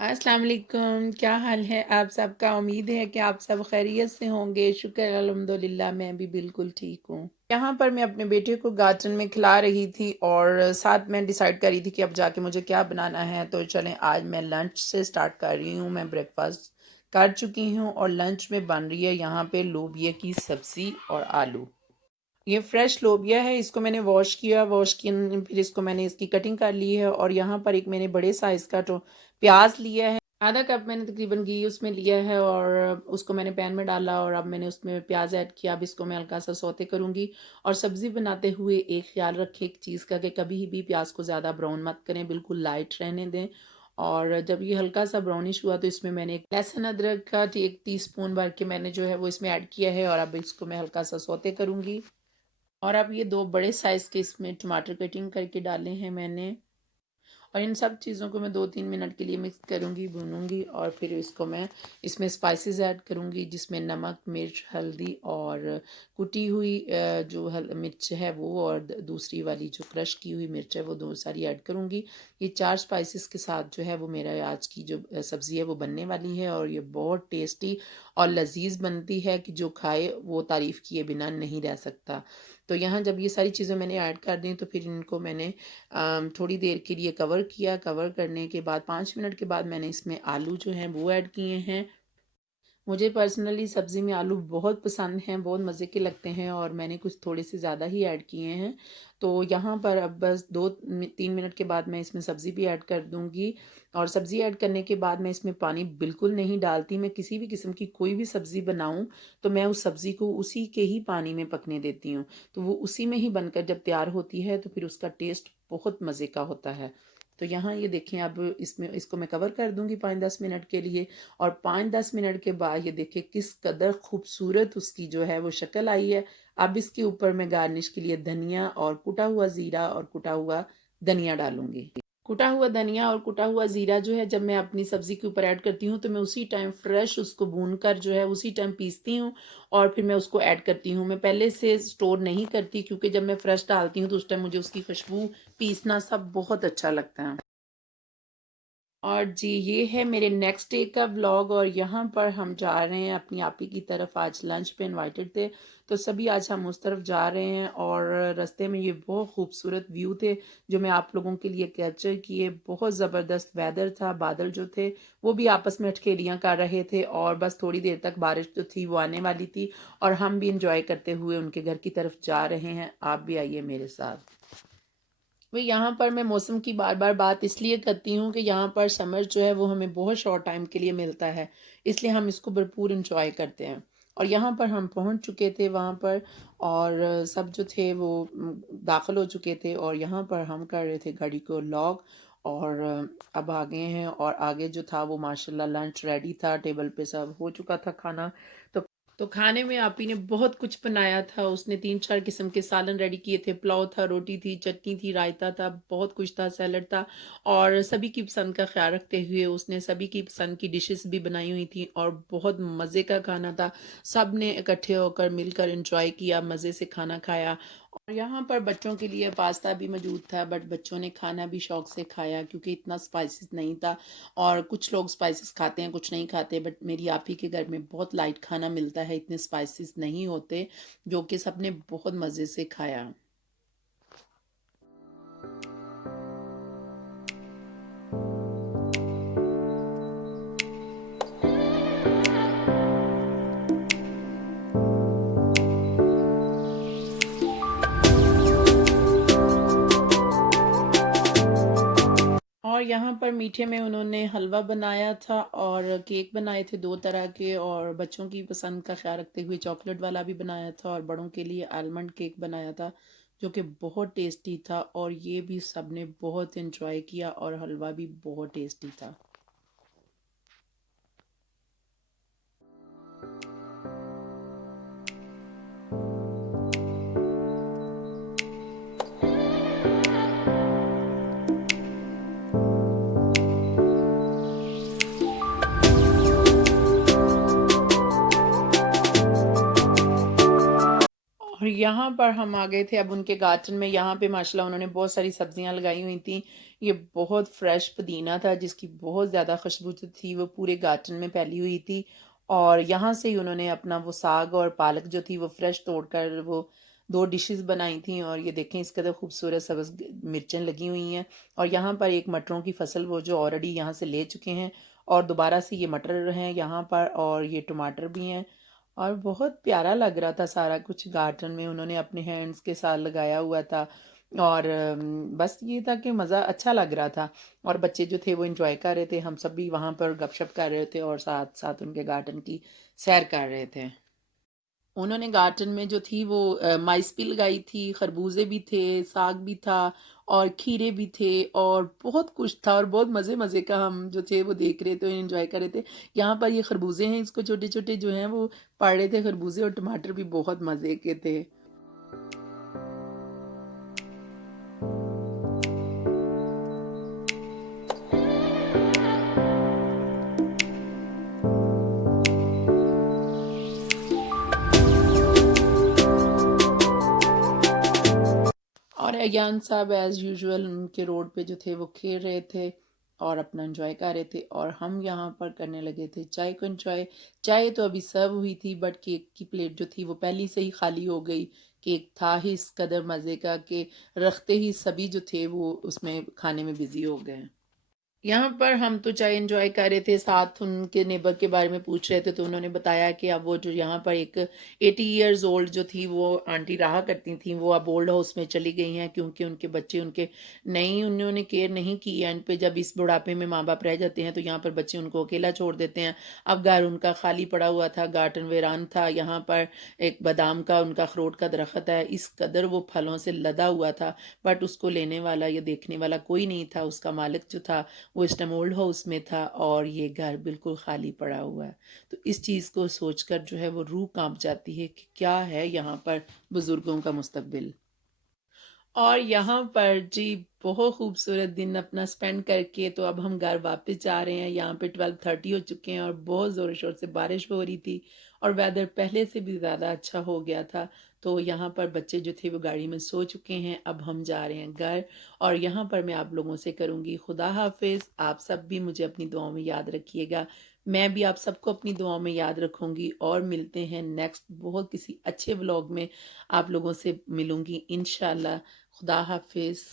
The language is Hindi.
अस्सलाम वालेकुम, क्या हाल है आप सबका? उम्मीद है कि आप सब खैरियत से होंगे। शुक्र अल्हम्दुलिल्लाह, मैं भी बिल्कुल ठीक हूँ। यहाँ पर मैं अपने बेटे को गार्डन में खिला रही थी और साथ में डिसाइड कर रही थी कि अब जाके मुझे क्या बनाना है। तो चलें, आज मैं लंच से स्टार्ट कर रही हूँ। मैं ब्रेकफास्ट कर चुकी हूँ और लंच में बन रही है यहाँ पे लोबिया की सब्ज़ी और आलू। ये फ्रेश लोबिया है, इसको मैंने वॉश किया, फिर इसको मैंने इसकी कटिंग कर ली है और यहाँ पर एक मैंने बड़े साइज़ का तो प्याज लिया है। आधा कप मैंने तकरीबन घी उसमें लिया है और उसको मैंने पैन में डाला और अब मैंने उसमें प्याज ऐड किया। अब इसको मैं हल्का सा सौते करूँगी। और सब्ज़ी बनाते हुए एक ख्याल रखें एक चीज़ का कि कभी भी प्याज को ज़्यादा ब्राउन मत करें, बिल्कुल लाइट रहने दें। और जब ये हल्का सा ब्राउनिश हुआ तो इसमें मैंने एक लहसुन अदरक का 1 टीस्पून भर के मैंने जो है वो इसमें ऐड किया है और अब इसको मैं हल्का सा सौते करूँगी। और अब ये 2 बड़े साइज़ के इसमें टमाटर कटिंग करके डाले हैं मैंने। और इन सब चीज़ों को मैं 2-3 मिनट के लिए मिक्स करूँगी, भूनूँगी और फिर इसको मैं इसमें स्पाइसेस ऐड करूँगी, जिसमें नमक, मिर्च, हल्दी और कुटी हुई जो मिर्च है वो, और दूसरी वाली जो क्रश की हुई मिर्च है वो, दो सारी ऐड करूँगी। ये 4 स्पाइसेस के साथ जो है वो मेरा आज की जो सब्ज़ी है वो बनने वाली है और ये बहुत टेस्टी और लजीज बनती है कि जो खाए वो तारीफ़ किए बिना नहीं रह सकता। तो यहाँ जब ये सारी चीज़ें मैंने ऐड कर दी तो फिर इनको मैंने थोड़ी देर के लिए कवर किया। कवर करने के बाद 5 मिनट के बाद मैंने इसमें आलू जो हैं वो ऐड किए हैं। मुझे पर्सनली सब्ज़ी में आलू बहुत पसंद हैं, बहुत मज़े के लगते हैं और मैंने कुछ थोड़े से ज़्यादा ही ऐड किए हैं। तो यहाँ पर अब बस 2-3 मिनट के बाद मैं इसमें सब्ज़ी भी ऐड कर दूँगी। और सब्ज़ी ऐड करने के बाद मैं इसमें पानी बिल्कुल नहीं डालती। मैं किसी भी किस्म की कोई भी सब्ज़ी बनाऊँ तो मैं उस सब्ज़ी को उसी के ही पानी में पकने देती हूँ। तो वो उसी में ही बनकर जब तैयार होती है तो फिर उसका टेस्ट बहुत मज़े का होता है। तो यहाँ ये देखें, अब इसमें इसको मैं कवर कर दूँगी 5-10 मिनट के लिए। और 5-10 मिनट के बाद ये देखिए किस कदर खूबसूरत उसकी जो है वो शक्ल आई है। अब इसके ऊपर मैं गार्निश के लिए धनिया और कुटा हुआ ज़ीरा और कुटा हुआ धनिया डालूँगी। कुटा हुआ धनिया और कुटा हुआ ज़ीरा जो है जब मैं अपनी सब्ज़ी के ऊपर ऐड करती हूँ तो मैं उसी टाइम फ्रेश उसको भून कर जो है उसी टाइम पीसती हूँ और फिर मैं उसको ऐड करती हूँ। मैं पहले से स्टोर नहीं करती क्योंकि जब मैं फ्रेश डालती हूँ तो उस टाइम मुझे उसकी खुशबू, पीसना सब बहुत अच्छा लगता है। और जी, ये है मेरे नेक्स्ट डे का व्लॉग और यहाँ पर हम जा रहे हैं अपनी आपी की तरफ। आज लंच पे इनवाइटेड थे तो सभी आज हम उस तरफ जा रहे हैं और रास्ते में ये बहुत खूबसूरत व्यू थे जो मैं आप लोगों के लिए कैप्चर किए। बहुत ज़बरदस्त वेदर था, बादल जो थे वो भी आपस में ठठेलियाँ कर रहे थे और बस थोड़ी देर तक बारिश जो थी वो आने वाली थी और हम भी इंजॉय करते हुए उनके घर की तरफ जा रहे हैं। आप भी आइए मेरे साथ। वो यहाँ पर मैं मौसम की बार बार बात इसलिए करती हूँ कि यहाँ पर समर जो है वो हमें बहुत शॉर्ट टाइम के लिए मिलता है, इसलिए हम इसको भरपूर इंजॉय करते हैं। और यहाँ पर हम पहुँच चुके थे वहाँ पर और सब जो थे वो दाखिल हो चुके थे और यहाँ पर हम कर रहे थे गाड़ी को लॉक। और अब आ गए हैं और आगे जो था वो माशाल्लाह लंच रेडी था, टेबल पे सब हो चुका था खाना। तो खाने में आपी ने बहुत कुछ बनाया था। उसने 3-4 किस्म के सालन रेडी किए थे, पुलाव था, रोटी थी, चटनी थी, रायता था, बहुत कुछ था, सैलड था। और सभी की पसंद का ख्याल रखते हुए उसने सभी की पसंद की डिशेस भी बनाई हुई थी और बहुत मज़े का खाना था। सब ने इकट्ठे होकर मिलकर एंजॉय किया, मज़े से खाना खाया। और यहाँ पर बच्चों के लिए पास्ता भी मौजूद था, बट बच्चों ने खाना भी शौक से खाया क्योंकि इतना स्पाइसेस नहीं था। और कुछ लोग स्पाइसेस खाते हैं, कुछ नहीं खाते, बट मेरी आप ही के घर में बहुत लाइट खाना मिलता है, इतने स्पाइसेस नहीं होते, जो कि सबने बहुत मज़े से खाया। और यहाँ पर मीठे में उन्होंने हलवा बनाया था और केक बनाए थे 2 तरह के और बच्चों की पसंद का ख्याल रखते हुए चॉकलेट वाला भी बनाया था और बड़ों के लिए आलमंड केक बनाया था जो कि बहुत टेस्टी था और ये भी सबने बहुत एंजॉय किया और हलवा भी बहुत टेस्टी था। और यहाँ पर हम आ गए थे अब उनके गार्डन में। यहाँ पे माशाल्लाह उन्होंने बहुत सारी सब्जियां लगाई हुई थी। ये बहुत फ्रेश पुदीना था जिसकी बहुत ज़्यादा खुशबू जो थी वो पूरे गार्डन में फैली हुई थी। और यहाँ से ही उन्होंने अपना वो साग और पालक जो थी वो फ्रेश तोड़कर वो 2 डिशेस बनाई थी। और ये देखें इस कदर खूबसूरत सब्ज़ मिर्चें लगी हुई हैं। और यहाँ पर एक मटरों की फसल वो जो ऑलरेडी यहाँ से ले चुके हैं और दोबारा से ये मटर हैं यहाँ पर, और ये टमाटर भी हैं। और बहुत प्यारा लग रहा था सारा कुछ, गार्डन में उन्होंने अपने हैंड्स के साथ लगाया हुआ था। और बस ये था कि मज़ा अच्छा लग रहा था। और बच्चे जो थे वो एंजॉय कर रहे थे, हम सब भी वहाँ पर गपशप कर रहे थे और साथ साथ उनके गार्डन की सैर कर रहे थे। उन्होंने गार्डन में जो थी वो माइस भी लगाई थी, खरबूजे भी थे, साग भी था और खीरे भी थे और बहुत कुछ था। और बहुत मज़े मज़े का हम जो थे वो देख रहे थे, एंजॉय कर रहे थे। यहाँ पर ये खरबूजे हैं, इसको छोटे छोटे जो हैं वो पड़ रहे थे खरबूजे, और टमाटर भी बहुत मज़े के थे। और अयान साहब एज़ यूजुअल उनके रोड पे जो थे वो खेल रहे थे और अपना एंजॉय कर रहे थे। और हम यहाँ पर करने लगे थे चाय को एंजॉय। चाय तो अभी सर्व हुई थी बट केक की प्लेट जो थी वो पहले से ही खाली हो गई। केक था ही इस कदर मज़े का कि रखते ही सभी जो थे वो उसमें खाने में बिज़ी हो गए। यहाँ पर हम तो चाय एंजॉय कर रहे थे, साथ उनके नेबर के बारे में पूछ रहे थे तो उन्होंने बताया कि अब वो जो यहाँ पर एक 80 इयर्स ओल्ड जो थी वो आंटी रहा करती थी, वो अब ओल्ड हाउस में चली गई हैं क्योंकि उनके बच्चे उनके नहीं उन्होंने केयर नहीं की। एंड पे जब इस बुढ़ापे में माँ बाप रह जाते हैं तो यहाँ पर बच्चे उनको अकेला छोड़ देते हैं। अब घर उनका खाली पड़ा हुआ था, गार्डन वीरान था। यहाँ पर एक बादाम का उनका अखरोट का दरख्त है, इस कदर वो फलों से लदा हुआ था बट उसको लेने वाला या देखने वाला कोई नहीं था। उसका मालिक जो था वो इस टाइम ओल्ड हाउस में था और ये घर बिल्कुल खाली पड़ा हुआ है। तो इस चीज़ को सोचकर जो है वो रूह कांप जाती है कि क्या है यहाँ पर बुजुर्गों का मुस्तकबिल। और यहाँ पर जी बहुत खूबसूरत दिन अपना स्पेंड करके तो अब हम घर वापस जा रहे हैं। यहाँ पे 12:30 हो चुके हैं और बहुत ज़ोर शोर से बारिश हो रही थी और वेदर पहले से भी ज़्यादा अच्छा हो गया था। तो यहाँ पर बच्चे जो थे वो गाड़ी में सो चुके हैं, अब हम जा रहे हैं घर। और यहाँ पर मैं आप लोगों से करूँगी खुदा हाफिज़। आप सब भी मुझे अपनी दुआओं में याद रखिएगा, मैं भी आप सबको अपनी दुआओं में याद रखूँगी। और मिलते हैं नेक्स्ट बहुत किसी अच्छे व्लॉग में, आप लोगों से मिलूँगी इंशाल्लाह। खुदा हाफिज़।